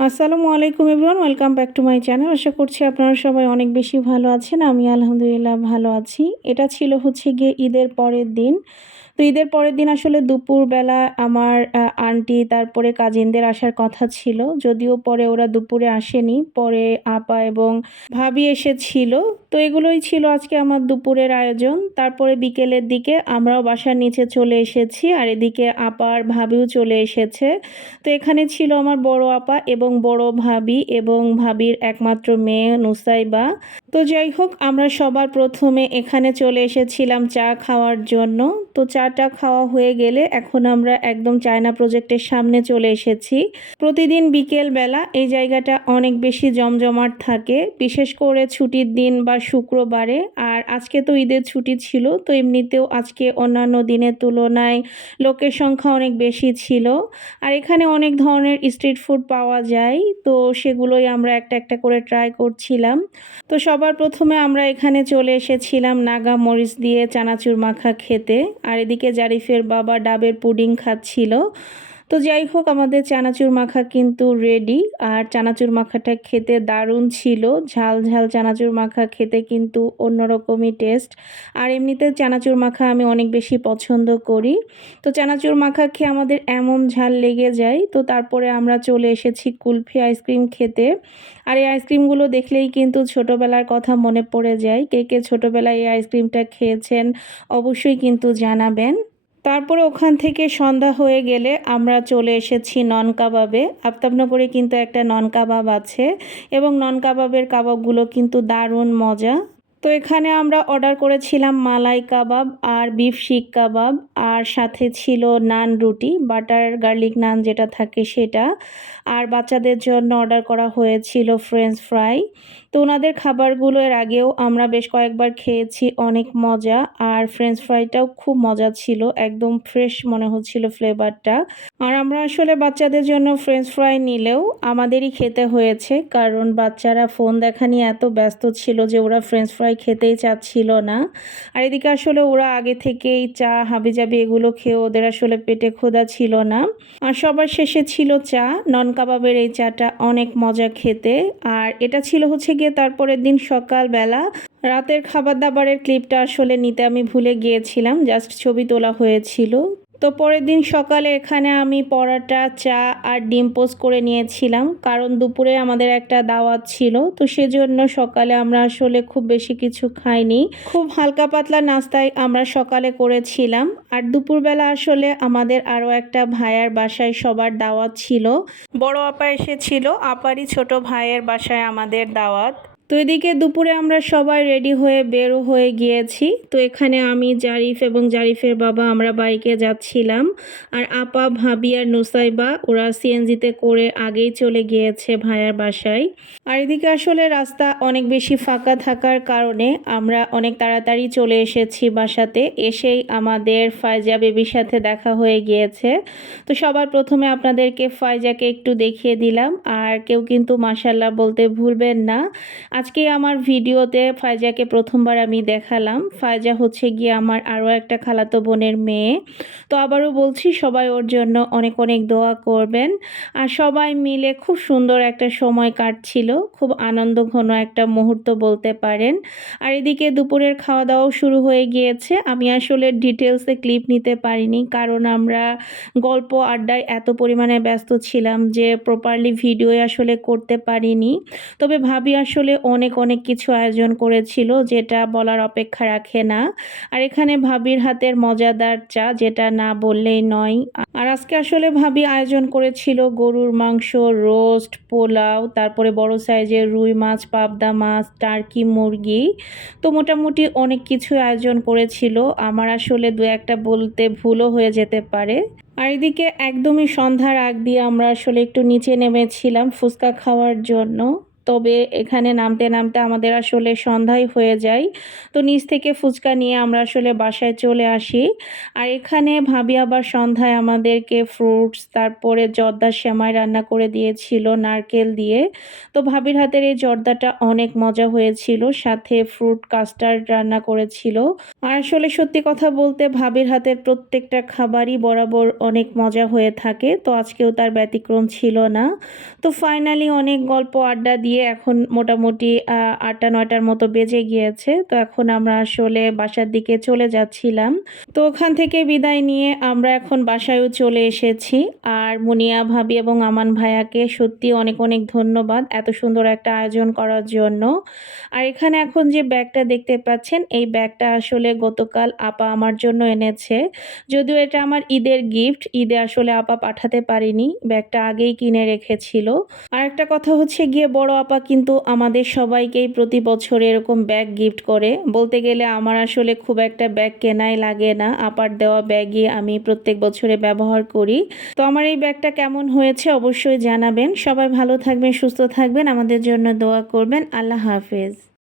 আসসালামু আলাইকুম everyone, welcome back to my channel. আশা করছি আপনারা সবাই অনেক বেশি ভালো আছেন। আমি আলহামদুলিল্লাহ ভালো আছি। এটা ছিল হচ্ছে গিয়ে ঈদের পরের দিন। তো ঈদের পরের দিন আসলে দুপুরবেলা আমার আন্টি তারপরে কাজিনদের আসার কথা ছিল। যদিও পরে ওরা দুপুরে আসেনি। পরে আপা এবং ভাবি এসেছিল। তো এগুলোই ছিল আজকে আমার দুপুরের আয়োজন। তারপরে বিকেলের দিকে আমরাও বাসার নিচে চলে এসেছি। আর এদিকে আপা আর ভাবিও চলে এসেছে। তো এখানে ছিল আমার বড় আপা এবং বড় ভাবি এবং ভাবির একমাত্র মেয়ে নুসাইবা। তো যাই হোক, আমরা সবার প্রথমে এখানে চলে এসেছিলাম চা খাওয়ার জন্য। তো চাটা খাওয়া হয়ে গেলে এখন আমরা একদম চায়না প্রজেক্টের সামনে চলে এসেছি। প্রতিদিন বিকেল বেলা এই জায়গাটা অনেক বেশি জমজমাট থাকে, বিশেষ করে ছুটির দিন বা শুক্রবারে। আর আজকে তো ঈদের ছুটি ছিল, তো এমনিতেও আজকে অন্যান্য দিনের তুলনায় লোকের সংখ্যা অনেক বেশি ছিল। আর এখানে অনেক ধরনের স্ট্রিট ফুড পাওয়া যায়, তো সেগুলোই আমরা একটা একটা করে ট্রাই করছিলাম। তো সবার প্রথমে আমরা এখানে চলে এসেছিলাম নাগা মরিচ দিয়ে চানাচুর মাখা খেতে। আর এদিকে জারিফের বাবা ডাবের পুডিং খাচ্ছিল। তো যাই হোক, আমাদের চানাচুর মাখা কিন্তু রেডি। আর চানাচুর মাখাটা খেতে দারুণ ছিল। ঝাল ঝাল চানাচুর মাখা খেতে কিন্তু অন্যরকমই টেস্ট। আর এমনিতে চানাচুর মাখা আমি অনেক বেশি পছন্দ করি। তো চানাচুর মাখা খেয়ে আমাদের এমন ঝাল লেগে যায়। তো তারপরে আমরা চলে এসেছি কুলফি আইসক্রিম খেতে। আর এই আইসক্রিমগুলো দেখলেই কিন্তু ছোটোবেলার কথা মনে পড়ে যায়। কে কে ছোটোবেলায় এই আইসক্রিমটা খেয়েছেন অবশ্যই কিন্তু জানাবেন। তারপরে ওখান থেকে সন্ধ্যা হয়ে গেলে আমরা চলে এসেছি নন কাবাবে। আফতাবনগরে কিন্তু একটা নন কাবাব আছে এবং নন কাবাবের কাবাবগুলো কিন্তু দারুণ মজা। তো এখানে আমরা অর্ডার করেছিলাম মালাই কাবাব আর বিফ শিক কাবাব, আর সাথে ছিল নান রুটি, বাটার গার্লিক নান যেটা থাকে সেটা। আর বাচ্চাদের জন্য অর্ডার করা হয়েছিল ফ্রেঞ্চ ফ্রাই। তো ওনাদের খাবারগুলো এর আগেও আমরা বেশ কয়েকবার খেয়েছি, অনেক মজা। আর ফ্রেঞ্চ ফ্রাইটাও খুব মজা ছিল, একদম ফ্রেশ মনে হচ্ছিল ফ্লেভারটা। আর আমরা আসলে বাচ্চাদের জন্য ফ্রেঞ্চ ফ্রাই নিলেও আমাদেরই খেতে হয়েছে, কারণ বাচ্চারা ফোন দেখা নিয়ে এত ব্যস্ত ছিল যে ওরা ফ্রেঞ্চ ফ্রাই খেতেই চাচ্ছিল না। আর এদিকে আসলে ওরা আগে থেকেই চা হাবিজাবি এগুলো খেয়ে ওদের আসলে পেটে ক্ষুধা ছিল না। আর সবার শেষে ছিল চা। নন কাবাবের এই চাটা অনেক মজা খেতে। আর এটা ছিল হচ্ছে গিয়ে তারপরের দিন সকালবেলা। রাতের খাবার দাবারের ক্লিপটা আসলে নিতে আমি ভুলে গিয়েছিলাম, জাস্ট ছবি তোলা হয়েছিল। তো পরের দিন সকালে এখানে আমি পরাটা, চা আর ডিম পোস্ট করে নিয়েছিলাম, কারণ দুপুরে আমাদের একটা দাওয়াত ছিল। তো সেজন্য সকালে আমরা আসলে খুব বেশি কিছু খাইনি, খুব হালকা পাতলা নাস্তায় আমরা সকালে করেছিলাম। আর দুপুরবেলা আসলে আমাদের আরও একটা ভাইয়ার বাসায় সবার দাওয়াত ছিল। বড় আপা এসেছিল, আপারই ছোট ভাইয়ের বাসায় আমাদের দাওয়াত। তো এদিকে দুপুরে আমরা সবাই রেডি হয়ে বেরো হয়ে গিয়েছি। তো এখানে আমি, জারিফ এবং জারিফের বাবা আমরা বাইকে যাচ্ছিলাম। আর আপা, ভাবি আর নুসাইবা ওরা সিএনজিতে করে আগেই চলে গিয়েছে ভাইয়ার বাসায়। আর এদিকে আসলে রাস্তা অনেক বেশি ফাঁকা থাকার কারণে আমরা অনেক তাড়াতাড়ি চলে এসেছি বাসাতে। এসেই আমাদের ফায়জা বেবির সাথে দেখা হয়ে গিয়েছে। তো সবার প্রথমে আপনাদেরকে ফায়জাকে একটু দেখিয়ে দিলাম। আর কেউ কিন্তু মাশাল্লাহ বলতে ভুলবেন না। আজকে আমার ভিডিওতে ফায়জাকে প্রথমবার আমি দেখালাম। ফায়জা হচ্ছে গিয়ে আমার আরও একটা খালাতো বোনের মেয়ে। তো আবারও বলছি, সবাই ওর জন্য অনেক অনেক দোয়া করবেন। আর সবাই মিলে খুব সুন্দর একটা সময় কাটছিল, খুব আনন্দঘন একটা মুহূর্ত বলতে পারেন। আর এদিকে দুপুরের খাওয়া দাওয়াও শুরু হয়ে গিয়েছে। আমি আসলে ডিটেলসে ক্লিপ নিতে পারিনি, কারণ আমরা গল্প আড্ডায় এত পরিমাণে ব্যস্ত ছিলাম যে প্রপারলি ভিডিও আসলে করতে পারিনি। তবে ভাবি আসলে অনেক অনেক কিছু আয়োজন করেছিল, যেটা বলার অপেক্ষা রাখে না। আর এখানে ভাবির হাতের মজাদার চা, যেটা না বললেই নয়। আর আজকে আসলে ভাবি আয়োজন করেছিল গরুর মাংস, রোস্ট, পোলাও, তারপরে বড় সাইজের রুই মাছ, পাবদা মাছ, টার্কি মুরগি। তো মোটামুটি অনেক কিছু আয়োজন করেছিল। আমার আসলে দু একটা বলতে ভুলও হয়ে যেতে পারে। আর এদিকে একদমই সন্ধ্যার আগ দিয়ে আমরা আসলে একটু নিচে নেমেছিলাম ফুচকা খাওয়ার জন্য। তবে এখানে নামতে নামতে আমাদের আসলে সন্ধ্যাই হয়ে যায়। তো নিচ থেকে ফুচকা নিয়ে আমরা আসলে বাসায় চলে আসি। আর এখানে ভাবি আবার সন্ধ্যায় আমাদেরকে ফ্রুটস, তারপরে জর্দার সেমাই রান্না করে দিয়েছিল নারকেল দিয়ে। তো ভাবির হাতের এই জর্দাটা অনেক মজা হয়েছিল, সাথে ফ্রুট কাস্টার্ড রান্না করেছিল। আর আসলে সত্যি কথা বলতে ভাবির হাতের প্রত্যেকটা খাবারই বরাবর অনেক মজা হয়ে থাকে, তো আজকেও তার ব্যতিক্রম ছিল না। তো ফাইনালি অনেক গল্প আড্ডা দিয়ে এখন মোটামুটি ৮টা-৯টার মতো বেজে গিয়েছে। তো এখন আমরা আসলে বাসার দিকে চলে যাচ্ছিলাম। তো ওখান থেকে বিদায় নিয়ে আমরা এখন বাসায়ও চলে এসেছি। আর মুনিয়া ভাবি এবং আমান ভাইয়াকে সত্যি অনেক অনেক ধন্যবাদ এত সুন্দর একটা আয়োজন করার জন্য। আর এখানে এখন যে ব্যাগটা দেখতে পাচ্ছেন, এই ব্যাগটা আসলে গতকাল আপা আমার জন্য এনেছে। যদিও এটা আমার ঈদের গিফট, ঈদে আসলে আপা পাঠাতে পারেনি, ব্যাগটা আগেই কিনে রেখেছিল। আর একটা কথা হচ্ছে গিয়ে বড় আপা কিন্তু আমাদের সবাইকেই প্রতি বছর এরকম ব্যাগ গিফট করে। বলতে গেলে আমার আসলে খুব একটা ব্যাগ কেনাই লাগে না, আপার দেওয়া ব্যাগই আমি প্রত্যেক বছরে ব্যবহার করি। তো আমার এই ব্যাগটা কেমন হয়েছে অবশ্যই জানাবেন। সবাই ভালো থাকবেন, সুস্থ থাকবেন, আমাদের জন্য দোয়া করবেন। আল্লাহ হাফেজ।